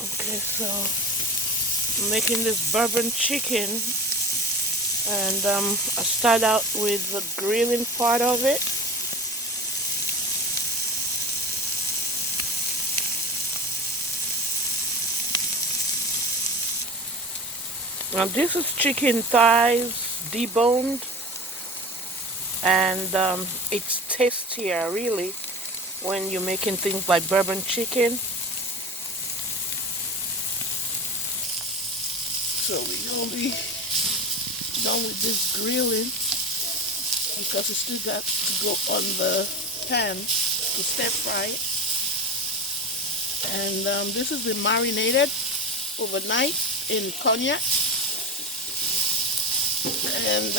Okay, so I'm making this bourbon chicken, and I start out with the grilling part of it. Now this is chicken thighs, deboned, and it's tastier really when you're making things like bourbon chicken. So we're gonna be done with this grilling because it still got to go on the pan to stir fry it. And this has been marinated overnight in cognac, and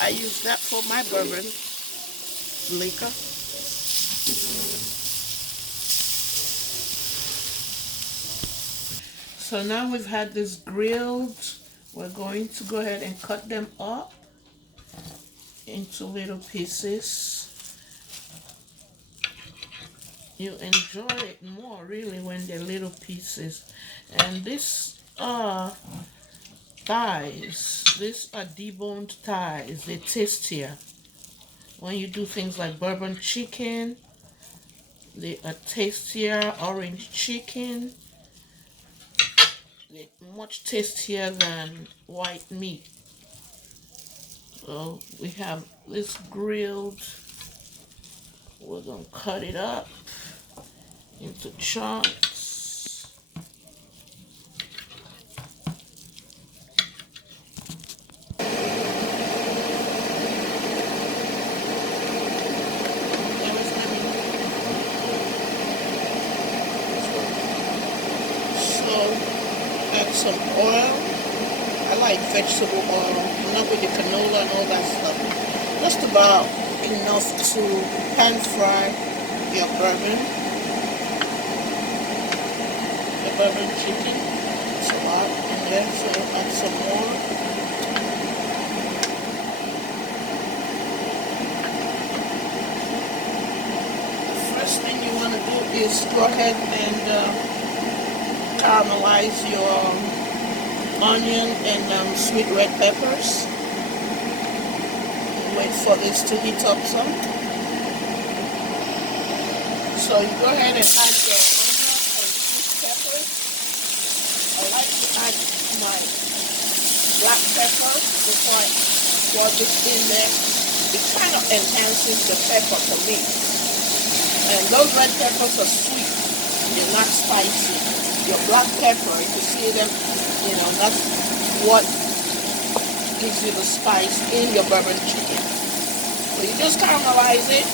I use that for my bourbon liquor. So now we've had this grilled, we're going to go ahead and cut them up into little pieces. You enjoy it more really when they're little pieces. And these are thighs. These are deboned thighs. They're tastier. When you do things like bourbon chicken, they are tastier. Orange chicken, they're much tastier than white meat. So we have this grilled. We're gonna cut it up into chunks. So add some oil. I like vegetable oil, not with the canola and all that stuff. Just about enough to pan fry your bourbon. The bourbon chicken. It's a lot in there, so add some more. First thing you want to do is go ahead and caramelize your onion and sweet red peppers. Wait for this to heat up some. So you go ahead and add your onion and sweet peppers. I like to add my black pepper before I pour this in there. It kind of enhances the pepper for me. And those red peppers are sweet. They're not spicy. Your black pepper, if you see them, that's what gives you the spice in your bourbon chicken. So you just caramelize it,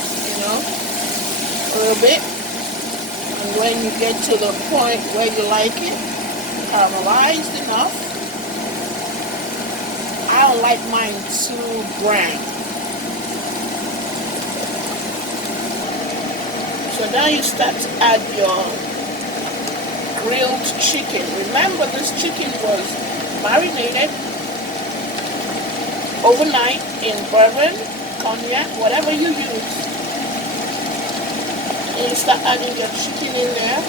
a little bit. And when you get to the point where you like it, caramelized enough. I don't like mine too brown. So now you start to add your grilled chicken. Remember, this chicken was marinated overnight in bourbon, cognac, whatever you use. And you start adding your chicken in there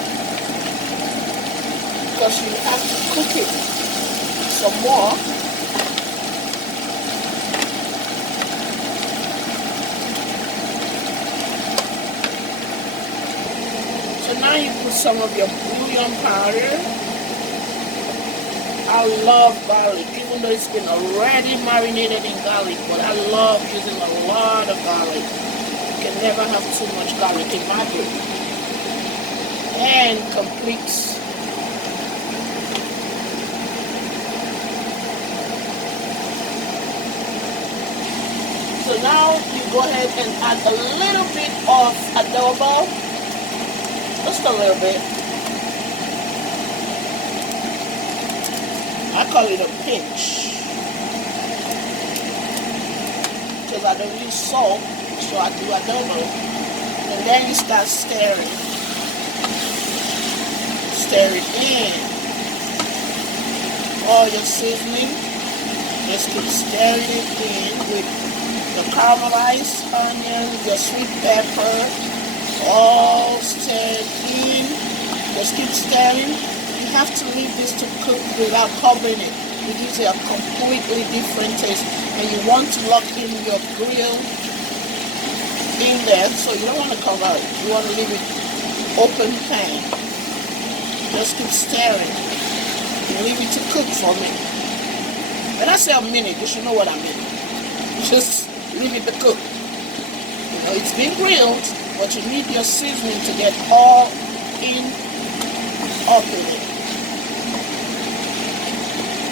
because you have to cook it some more. So now you put some of your bouillon powder. I love garlic, even though it's been already marinated in garlic, but I love using a lot of garlic. You can never have too much garlic in my book. And completes. So now you go ahead and add a little bit of adobo, just a little bit. I call it a pinch because I don't use salt, so I do adobo. And then you start stirring. Stir it in. All your seasoning, just keep stirring it in with the caramelized onion, your sweet pepper, all stirred in. Just keep stirring. have to leave this to cook without covering it. It gives it a completely different taste. And you want to lock in your grill in there, so you don't want to cover it. You want to leave it open pan. Just keep stirring. You leave it to cook for a minute. When I say a minute, you should know what I mean. Just leave it to cook. You know, it's been grilled, but you need your seasoning to get all up in it.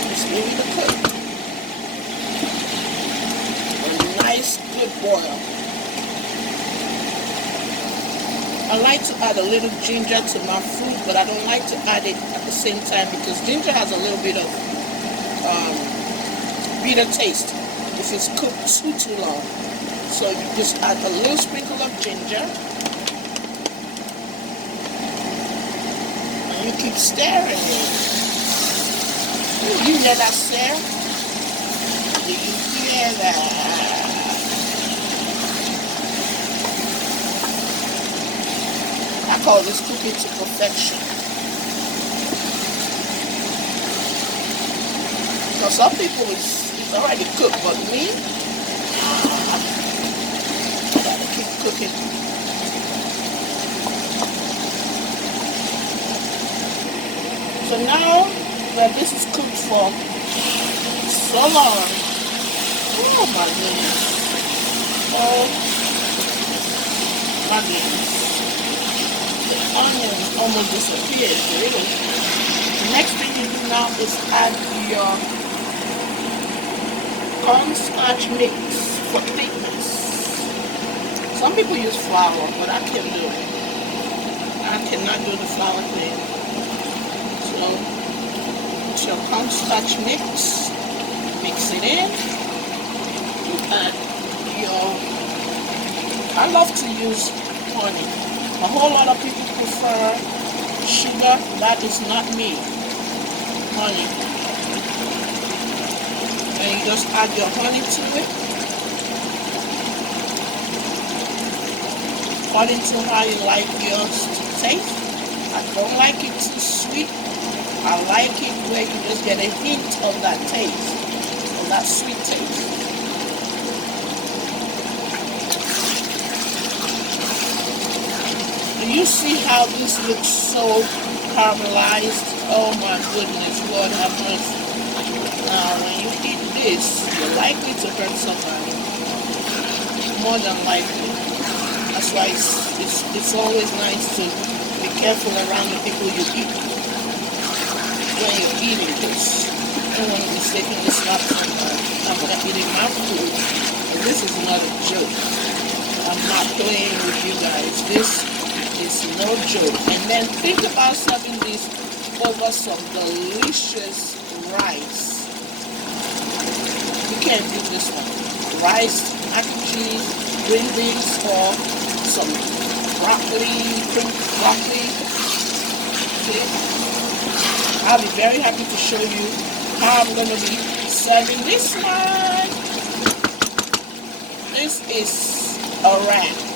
Just leave it to cook. A nice good boil. I like to add a little ginger to my food, but I don't like to add it at the same time because ginger has a little bit of bitter taste if it's cooked too long. So you just add a little sprinkle of ginger. And you keep stirring it. Ooh, you hear that stir? Do you hear that? I call this cooking to perfection. For some people it's already cooked, but me, I gotta keep cooking. So now that this is cooked for so long, oh my goodness, oh my goodness. The onion almost disappeared. The next thing you do now is add your cornstarch mix for thickness. Some people use flour, but I can't do it. I cannot do the flour thing. So, it's your cornstarch mix. Mix it in. You add your... I love to use honey. A whole lot of people prefer sugar. That is not me. Honey. And you just add your honey to it. According to how you like yours to taste. I don't like it too sweet. I like it where you just get a hint of that taste. Of that sweet taste. You see how this looks so caramelized? Oh my goodness, Lord have mercy. Now when you eat this, you're likely to hurt somebody. More than likely. That's why it's always nice to be careful around the people you eat when you're eating this. I don't want to mistakenly slap somebody. I'm not eating my food. And this is not a joke. I'm not playing with you guys. This is no joke. And then think about serving this over some delicious rice. You can't do this one. Rice, mac and cheese, green beans, or some broccoli, cream broccoli. Okay. I'll be very happy to show you how I'm going to be serving this one. This is a wrap.